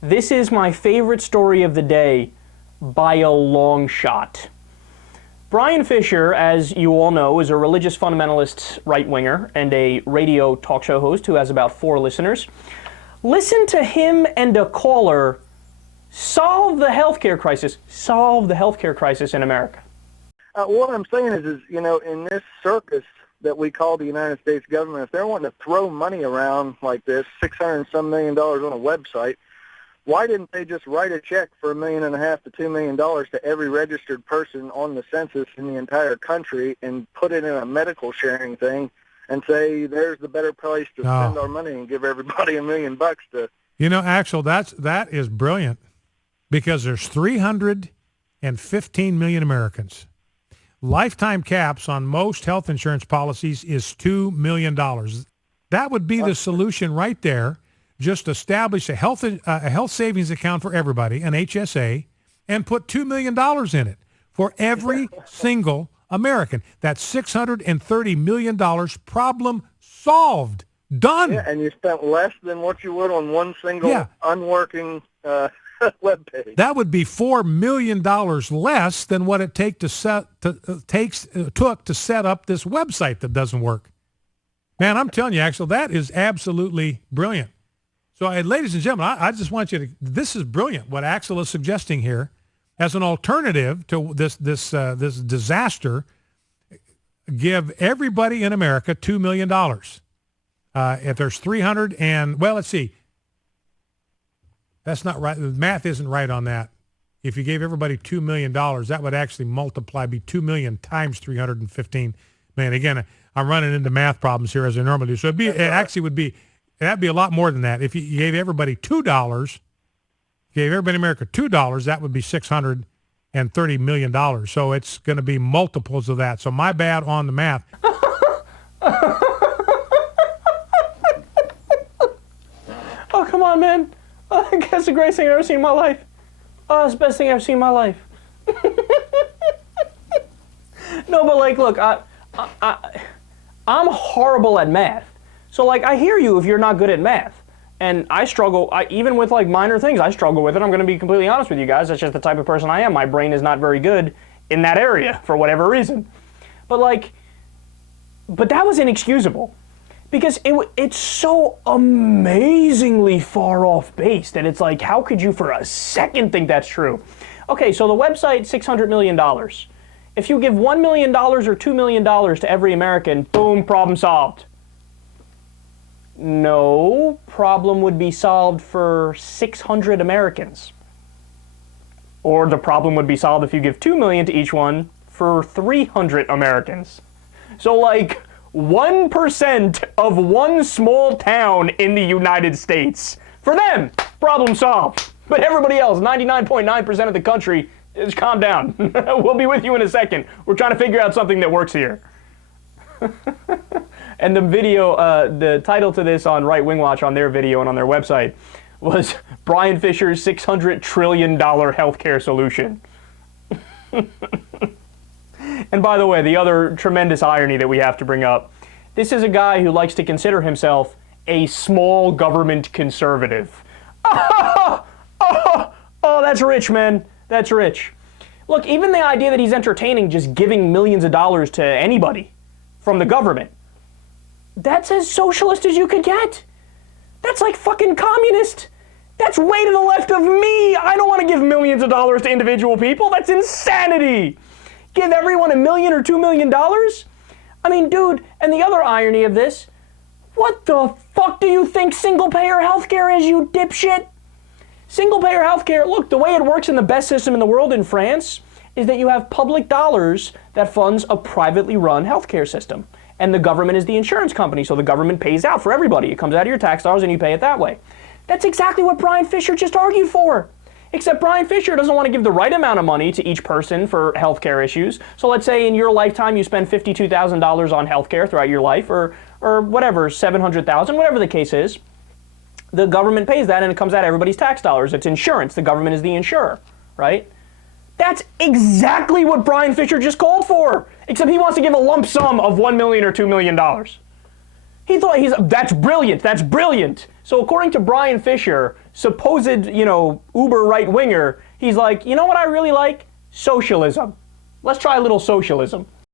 This is my favorite story of the day by a long shot. Bryan Fischer, as you all know, is a religious fundamentalist right-winger and a radio talk show host who has about 4 listeners. Listen to him and a caller solve the healthcare crisis in America. What I'm saying is, in this circus that we call the United States government, if they're wanting to throw money around like this, $600 and some million on a website, why didn't they just write a check for $1.5 million to $2 million to every registered person on the census in the entire country and put it in a medical sharing thing and say, there's the better place to spend our money and give everybody $1 million to... Axel, that is brilliant, because there's 315 million Americans. Lifetime caps on most health insurance policies is $2 million. That would be the solution right there. Just establish a health savings account for everybody, an HSA, and put $2 million in it for every single American. That's $630 million. Problem solved. Done. Yeah, and you spent less than what you would on one single unworking web page. That would be $4 million less than what it took to set up this website that doesn't work. Man, I'm telling you, Axel, that is absolutely brilliant. So, ladies and gentlemen, I just want you to, this is brilliant, what Axel is suggesting here as an alternative to this disaster. Give everybody in America $2 million. If there's 300 and, well, let's see. That's not right. The math isn't right on that. If you gave everybody $2 million, that would actually multiply, be 2 million times 315 million. Again, I'm running into math problems here as I normally do. So that'd be a lot more than that. If you gave everybody $2, gave everybody in America $2, that would be $630 million. So it's going to be multiples of that. So my bad on the math. Oh, come on, man. I think that's the greatest thing I've ever seen in my life. Oh, it's the best thing I've seen in my life. No, but look, I'm horrible at math. So I hear you if you're not good at math. And I struggle, even with minor things, I struggle with it. I'm going to be completely honest with you guys. That's just the type of person I am. My brain is not very good in that area for whatever reason. But that was inexcusable. Because it's so amazingly far off base that it's how could you for a second think that's true? Okay, so the website, $600 million. If you give $1 million or $2 million to every American, boom, problem solved. No, problem would be solved for 600 Americans. Or the problem would be solved if you give $2 million to each one for 300 Americans. So 1% of one small town in the United States. For them, problem solved. But everybody else, 99.9% of the country, just calm down. We'll be with you in a second. We're trying to figure out something that works here. And the video, the title to this on Right Wing Watch on their video and on their website was Bryan Fischer's $600 trillion healthcare solution. And by the way, the other tremendous irony that we have to bring up, this is a guy who likes to consider himself a small government conservative. Oh, that's rich, man. That's rich. Look, even the idea that he's entertaining just giving millions of dollars to anybody from the government, that's as socialist as you could get. That's like fucking communist. That's way to the left of me. I don't want to give millions of dollars to individual people. That's insanity. Give everyone $1 million or $2 million? I mean, dude, and the other irony of this, what the fuck do you think single-payer healthcare is, you dipshit? Single-payer healthcare, look, the way it works in the best system in the world in France is that you have public dollars that funds a privately run healthcare system. And the government is the insurance company, so the government pays out for everybody. It comes out of your tax dollars and you pay it that way. That's exactly what Bryan Fischer just argued for. Except Bryan Fischer doesn't want to give the right amount of money to each person for healthcare issues. So let's say in your lifetime you spend $52,000 on healthcare throughout your life, or whatever, $700,000, whatever the case is. The government pays that and it comes out of everybody's tax dollars. It's insurance. The government is the insurer, right? That's exactly what Bryan Fischer just called for, except he wants to give a lump sum of $1 million or $2 million. He thought that's brilliant. That's brilliant. So according to Bryan Fischer, supposed, uber right-winger, he's like, you know what I really like? Socialism. Let's try a little socialism.